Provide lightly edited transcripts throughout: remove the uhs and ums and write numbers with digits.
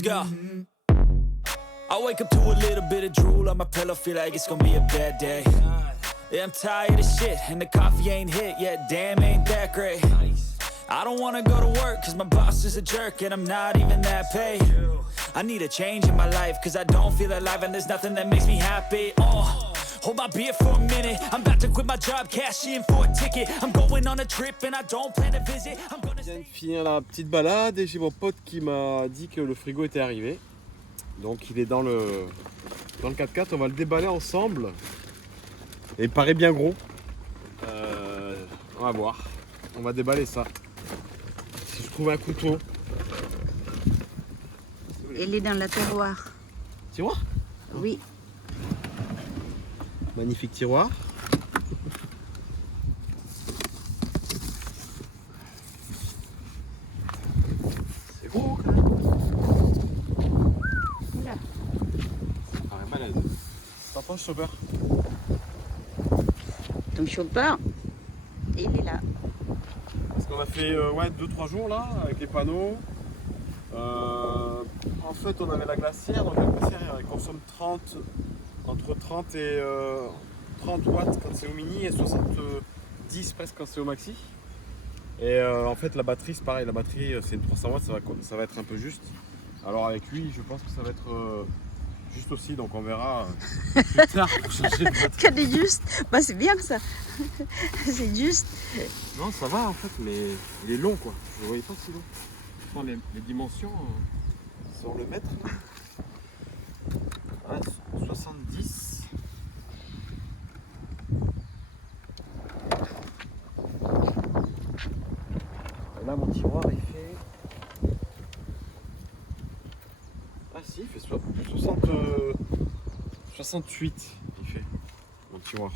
Let's go. I wake up to a little bit of drool on my pillow, feel like it's gonna be a bad day. Yeah, I'm tired of shit, and the coffee ain't hit yet, damn, ain't that great. I don't wanna go to work, cause my boss is a jerk, and I'm not even that paid. I need a change in my life, cause I don't feel alive, and there's nothing that makes me happy. Hold my beer for a minute, I'm about to quit my job, cash in for a ticket. I'm going on a trip, and I don't plan to visit. I'm gonna... Je viens de finir la petite balade et j'ai mon pote qui m'a dit que le frigo était arrivé. Donc il est dans le 4x4, on va le déballer ensemble. Et il paraît bien gros. On va voir. On va déballer ça. Si je trouve un couteau. Elle est dans le tiroir. Tiroir ? Oui. Magnifique tiroir. C'est gros quand même. Là. Ça paraît malade. T'en penses, chauffeur ? Ton chauffeur, il est là. Parce qu'on a fait 2-3 jours là avec les panneaux. En fait on avait la glacière, donc la glacière elle consomme entre 30 et 30 watts quand c'est au mini et 70 presque quand c'est au maxi. Et en fait la batterie c'est pareil, la batterie c'est une 300 watts, ça va être un peu juste. Alors avec lui je pense que ça va être juste aussi, donc on verra plus tard pour changer de batterie. Qu'elle est juste, bah c'est bien ça. C'est juste. Non ça va en fait, mais il est long quoi, je ne voyais pas si long. Je prends les dimensions sur le mètre. Ouais, 70. Et là mon tiroir il fait... Ah si, il fait 68 il fait mon tiroir.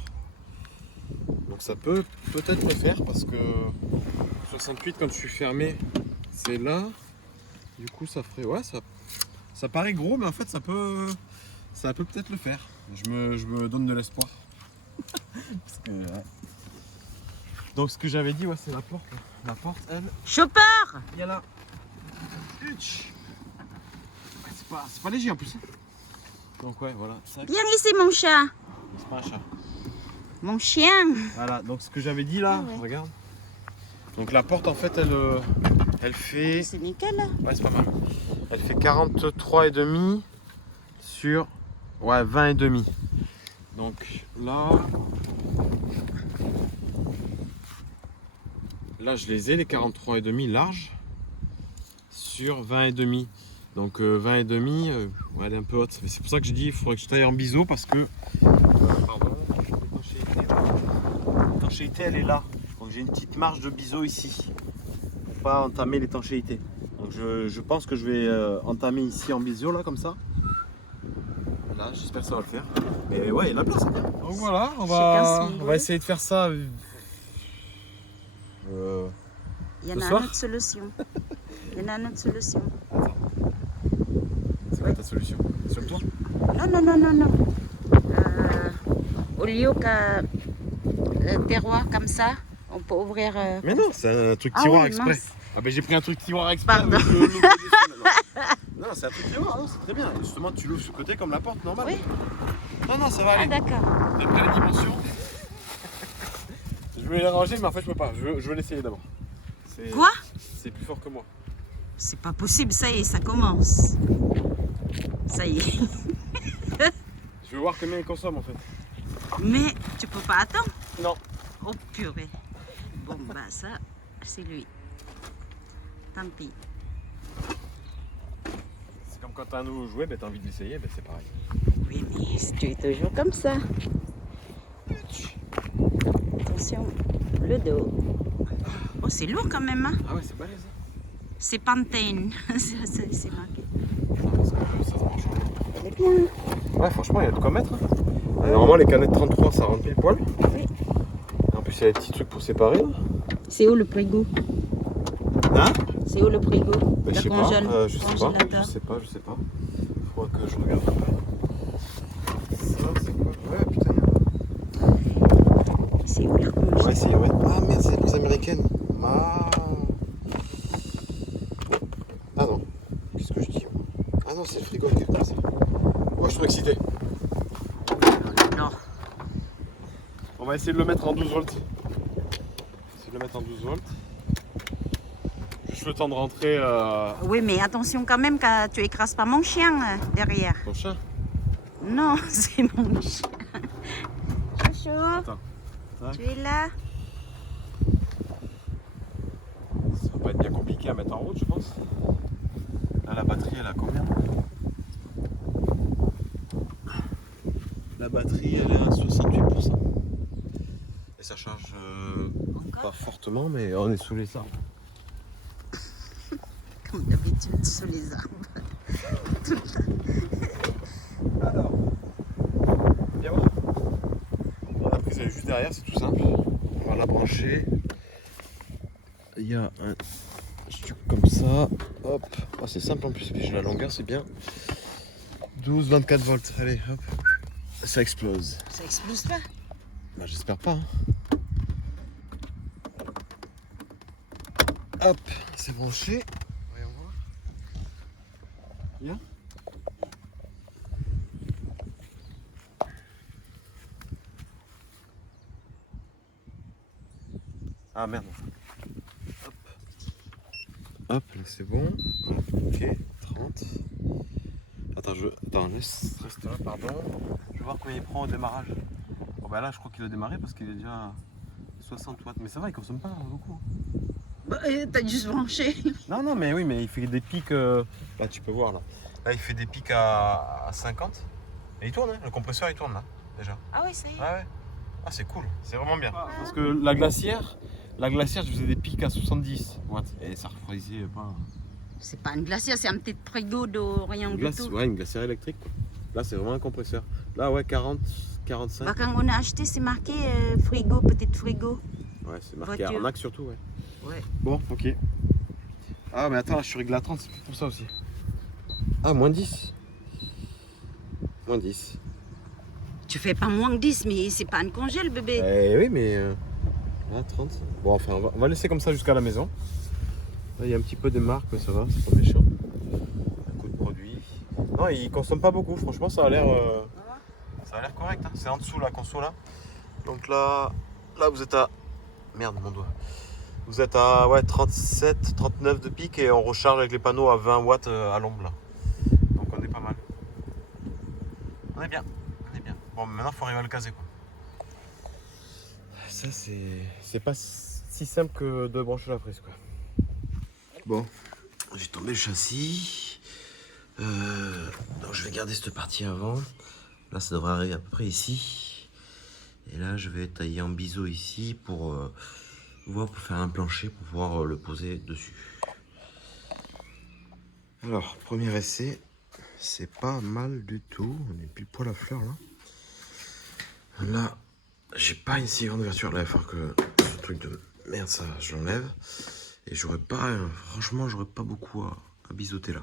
Donc ça peut peut-être le faire parce que 68 quand je suis fermé c'est là. Du coup ça ferait... Ouais ça paraît gros mais en fait ça peut peut-être le faire. Je me donne de l'espoir. Parce que, ouais. Donc ce que j'avais dit c'est la porte. La porte elle... Chauffeur! Il y a là. C'est pas léger en plus. Donc ouais voilà. Ça... Viens ici mon chat. C'est pas un chat. Mon chien. Voilà, donc ce que j'avais dit là, Ah ouais. regarde. Donc la porte en fait elle fait... C'est nickel là. Ouais c'est pas mal. Elle fait 43,5 sur 20,5. Donc là je les ai les 43,5 larges sur 20,5. Donc 20,5, ouais, elle est un peu haute. Mais c'est pour ça que je dis il faudrait que je taille en biseau parce que pardon, l'étanchéité elle est là. Donc j'ai une petite marge de biseau ici pour pas entamer l'étanchéité. Donc je pense que je vais entamer ici en biseau là comme ça. Là j'espère que ça va le faire. Mais ouais il y a la place. Donc voilà, on va essayer de faire ça. Il y en a une autre solution. Il y en a une autre solution. Attends. C'est quoi ta solution? Sur toi? Non. Au lieu qu'un terroir comme ça, on peut ouvrir. Mais non, c'est un truc tiroir oui, exprès. mince. Ah ben j'ai pris un truc tiroir exprès. Pardon. Mais je l'ouvre dessus, maintenant. Non, c'est un truc tiroir, non, c'est très bien. Justement, tu l'ouvres sur le côté comme la porte normale. Oui. Non, ça va Ah aller. d'accord. D'après les dimensions. Je vais les ranger, mais en fait, je peux pas. Je veux l'essayer d'abord. Quoi? C'est plus fort que moi. C'est pas possible, ça y est, ça commence. Ça y est. Je veux voir combien il consomme en fait. Mais tu peux pas attendre? Non. Oh purée. Bon bah ça, c'est lui. Tant pis. C'est comme quand t'as un nouveau jouet, ben, t'as envie de l'essayer, ben, c'est pareil. Oui, mais tu es toujours comme ça. Attention, le dos. Oh, c'est lourd quand même, hein? Ah ouais, c'est balèze. C'est Pantene. C'est marqué. Ah, parce que ça se marche. Elle est bien. Ouais, franchement, il y a de quoi mettre. Normalement, les canettes 33, ça rentre pile poil. Oui. Et en plus, il y a des petits trucs pour séparer. Là. C'est où le frigo? Hein? C'est où le frigo? Ben, je sais pas. Je sais pas. Faudra que je regarde. Ça, c'est quoi? Ouais, putain. C'est où le congélateur? Ouais, c'est. Ouais. Ah merde, c'est les américaines. Ah non. Qu'est-ce que je dis? non, c'est le frigo qui est comme ça. Moi, je suis trop excité. Non. On va essayer de le mettre en 12 volts. Essayer de le mettre en 12 volts. Juste le temps de rentrer Oui, mais attention quand même que tu écrases pas mon chien derrière. ton chat. Non, c'est mon chien. Chouchou, Attends. tu es là? Ça va pas être bien compliqué à mettre en route, je pense. Là, la batterie, elle a combien? La batterie, elle est à 68%. Et ça charge pas fortement, mais on est sous les arbres. Comme d'habitude, sous les arbres. Alors, viens voir. La prise elle est juste derrière, c'est tout simple. On va la brancher. Il y a un truc comme ça. Hop. Oh, c'est simple en plus, et puis j'ai la longueur, c'est bien. 12-24 volts. Allez, hop. Ça explose. Ça explose pas? Bah, j'espère pas. Hein. Hop, c'est branché. Voyons voir. Bien. Ah merde. Hop. Hop, là c'est bon. Ok, 30. Attends, reste là, pardon. Je vais voir combien il prend au démarrage. Bon bah là je crois qu'il a démarré parce qu'il est déjà à 60 watts. Mais ça va, il consomme pas beaucoup. Bah, t'as juste branché. Non, mais oui, mais il fait des pics. Là tu peux voir là. Là il fait des pics à 50. Et il tourne, hein. Le compresseur il tourne là, déjà. Ah oui, ça y est. Ouais. Ah c'est cool, c'est vraiment bien. Parce que la glacière, je faisais des pics à 70 watts et ça refroidissait pas. C'est pas une glacière, c'est un petit frigo de rien du tout. Ouais, une glacière électrique quoi. Là c'est vraiment un compresseur. Là ouais 40, 45. Bah, quand on a acheté, c'est marqué frigo, petite frigo. Ouais, c'est marqué Voiture. arnaque surtout, ouais. Ouais. Bon, ok. Ah mais attends, là, je suis réglé à 30, c'est pour ça aussi. Ah, moins 10. Moins 10. Tu fais pas moins que 10, mais c'est pas un congèle, bébé. Eh oui, mais... Là, 30. Bon, enfin, on va laisser comme ça jusqu'à la maison. Là, il y a un petit peu de marque, mais ça va, c'est pas méchant. Un coup de produit. Non, il consomme pas beaucoup, franchement, ça a l'air... Ça a l'air correct, hein. C'est en dessous, la conso, là. Donc là, vous êtes à... Merde, mon doigt. Vous êtes à 37, 39 de pic et on recharge avec les panneaux à 20 watts à l'ombre, là. Donc on est pas mal. On est bien. Bon, maintenant, il faut arriver à le caser, quoi. Ça, c'est pas si simple que de brancher la prise, quoi. Bon, j'ai tombé le châssis. Donc je vais garder cette partie avant. Là, ça devrait arriver à peu près ici. Et là, je vais tailler en biseau ici pour faire un plancher pour pouvoir le poser dessus. Alors, premier essai, c'est pas mal du tout. On est pile poil à fleur là. Là, j'ai pas une si grande ouverture. Là, il va falloir que ce truc de merde, ça, je l'enlève. Et j'aurais pas, franchement, j'aurais pas beaucoup à biseauter là.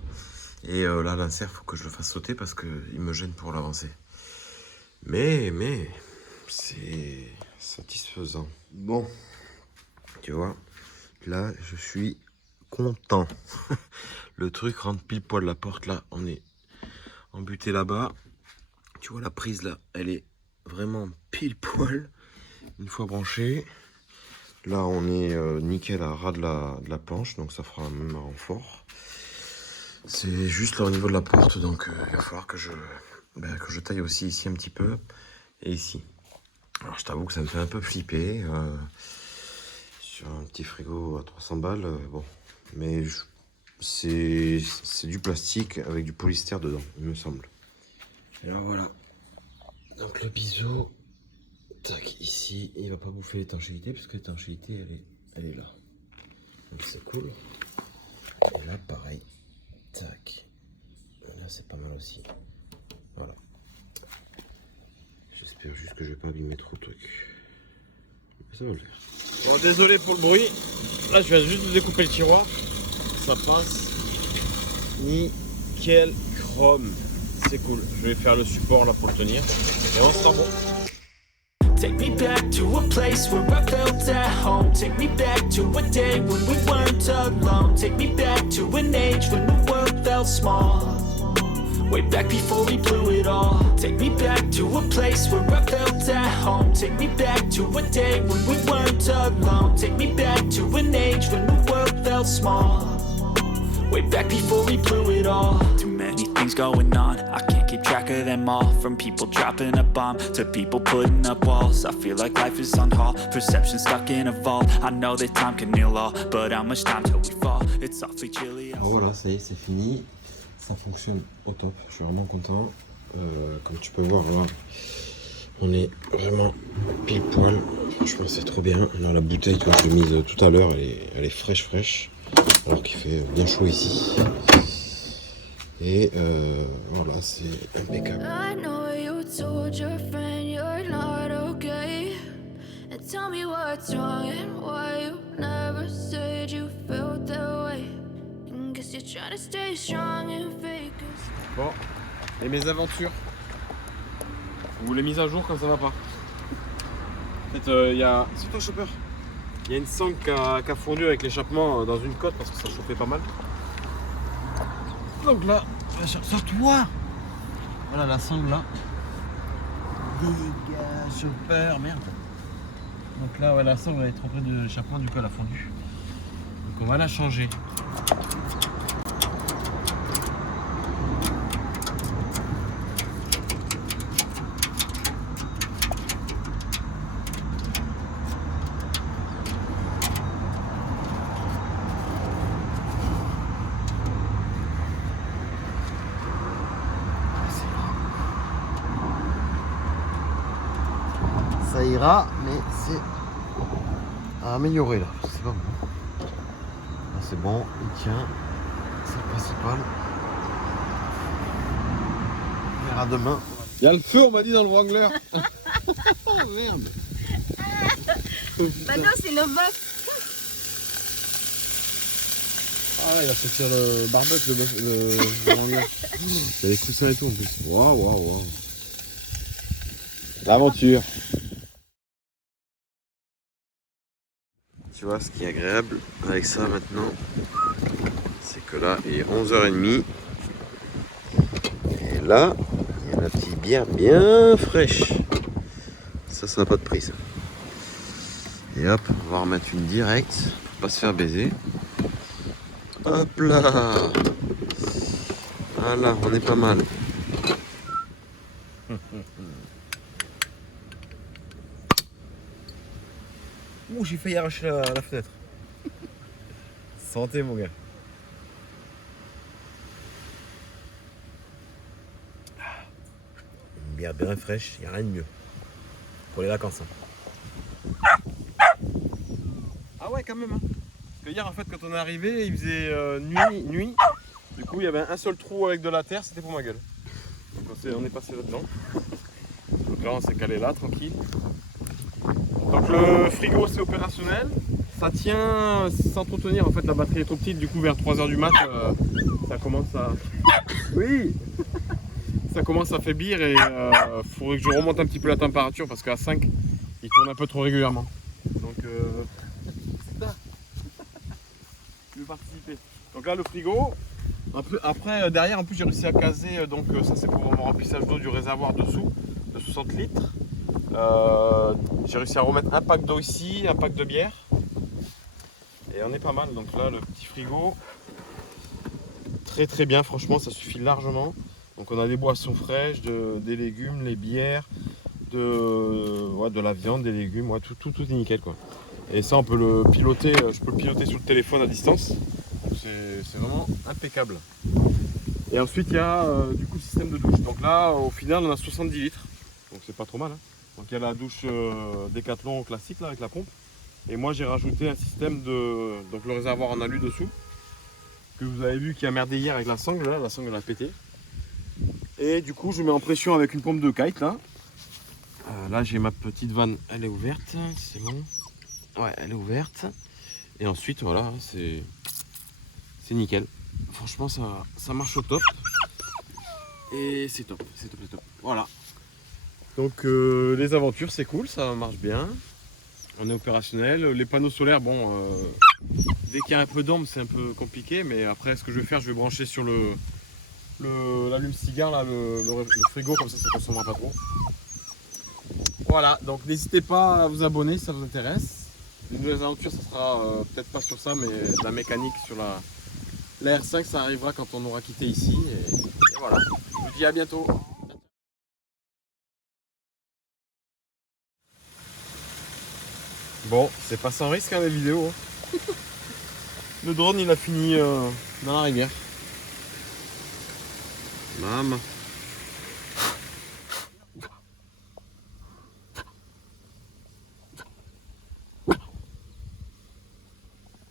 Et là, l'insert, faut que je le fasse sauter parce qu'il me gêne pour l'avancer. Mais c'est satisfaisant. Bon, tu vois, là, je suis content. Le truc rentre pile poil la porte là. On est embuté là-bas. Tu vois, la prise là, elle est vraiment pile poil. Une fois branchée. Là, on est nickel à ras de la planche, donc ça fera même un renfort. C'est juste là au niveau de la porte, donc il va falloir que je taille aussi ici un petit peu et ici. Alors je t'avoue que ça me fait un peu flipper sur un petit frigo à 300 balles, bon, mais c'est du plastique avec du polystère dedans, il me semble. Alors voilà, donc le biseau, tac, ici, il va pas bouffer l'étanchéité parce que l'étanchéité elle est là, donc c'est cool. Et là pareil. Tac. Là c'est pas mal aussi. Voilà. J'espère juste que je vais pas abîmer trop le truc. Ça va le faire. Bon, désolé pour le bruit. Là je viens juste de découper le tiroir. Ça passe. Nickel chrome. C'est cool. Je vais faire le support là pour le tenir. Et on sera bon. Take me back to a place where I felt at home. Take me back to a day when we weren't alone. Take me back to an age when the world felt small. way back before we blew it all. Take me back to a place where I felt at home. Take me back to a day when we weren't alone. Take me back to an age when the world felt small. Way back before we blew it all. Too many things going on, I can't keep track of them all. From people dropping a bomb to people putting up walls. I feel like life is on hold, perception stuck in a vault. I know that time can heal all, but how much time till we fall? It's awfully chilly. Voilà, ça y est, c'est fini. Ça fonctionne au top. Je suis vraiment content. Comme tu peux voir là, on est vraiment pile poil. Franchement, c'est trop bien. Là, la bouteille que j'ai mise tout à l'heure, elle est fraîche. Alors qu'il fait bien chaud ici. Et voilà, c'est impeccable. I know you told your friend you're not okay. And tell me what's wrong and why you never said you felt that way. And guess you're trying to stay strong and fake it. Bon, et mes aventures. Vous les mises à jour quand ça va pas. En fait, il y a... C'est toi, chopper. Il y a une sangle qui a fondu avec l'échappement dans une côte parce que ça chauffait pas mal. Donc là, sur toi. Voilà la sangle là. Dégage, chopper, merde. Donc là, ouais, la sangle elle est trop près de l'échappement, du coup elle a fondu. Donc on va la changer. Ça ira, mais c'est à améliorer là. C'est pas bon. Là c'est bon, il tient. C'est le principal. On verra demain. Il y a le feu, on m'a dit dans le Wrangler. Oh merde. Bah non, c'est le bœuf. Ah, il a sorti le barbecue, le Wrangler. Il y a des coussins et tout en plus. Waouh. L'aventure. Tu vois, ce qui est agréable avec ça maintenant, c'est que là, il est 11h30. Et là, il y a la petite bière bien fraîche. Ça n'a pas de prix, ça. Et hop, on va remettre une directe pour pas se faire baiser. Hop là. Voilà, on est pas mal. Ouh, j'ai failli arracher la fenêtre. Santé, mon gars. Une bière bien fraîche, il n'y a rien de mieux. Pour les vacances. Hein. Ah ouais, quand même. Hein. Parce que hier, en fait, quand on est arrivé, il faisait nuit. Du coup, il y avait un seul trou avec de la terre, c'était pour ma gueule. Donc on est passé là-dedans. Donc là, on s'est calé là, tranquille. Donc le frigo c'est opérationnel, ça tient sans trop tenir, en fait la batterie est trop petite, du coup vers 3h du mat ça commence à... Oui. Ça commence à faiblir et faudrait que je remonte un petit peu la température parce qu'à 5 il tourne un peu trop régulièrement. Donc c'est ça. Je vais participer. Donc là le frigo, après derrière en plus j'ai réussi à caser, donc ça c'est pour mon remplissage d'eau du réservoir dessous, de 60 litres. J'ai réussi à remettre un pack d'eau ici, un pack de bière et on est pas mal. Donc là le petit frigo très bien, franchement ça suffit largement. Donc on a des boissons fraîches, des légumes, les bières, de la viande, des légumes, ouais, tout est nickel quoi. Et ça on peut le piloter, je peux le piloter sur le téléphone à distance. C'est vraiment impeccable. Et ensuite il y a du coup le système de douche. Donc là au final on a 70 litres, donc c'est pas trop mal hein. Donc il y a la douche Décathlon classique là avec la pompe. Et moi j'ai rajouté un système donc le réservoir en alu dessous. Que vous avez vu qui a merdé hier avec la sangle, là, la sangle a pété. Et du coup je mets en pression avec une pompe de kite là. Là j'ai ma petite vanne, elle est ouverte, c'est bon. Ouais, elle est ouverte. Et ensuite voilà, c'est nickel. Franchement ça marche au top. Et c'est top. Voilà. Donc les aventures c'est cool, ça marche bien. On est opérationnel. Les panneaux solaires, bon, dès qu'il y a un peu d'ombre c'est un peu compliqué. Mais après ce que je vais faire, je vais brancher sur l'allume-cigare, là, le frigo, comme ça ne consommera pas trop. Voilà, donc n'hésitez pas à vous abonner si ça vous intéresse. Une nouvelle aventure, ça sera peut-être pas sur ça, mais de la mécanique sur la R5, ça arrivera quand on aura quitté ici. Et voilà, je vous dis à bientôt. Bon, c'est pas sans risque hein, les vidéos. Le drone il a fini dans la rivière. Maman.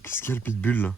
Qu'est-ce qu'il y a le pitbull là?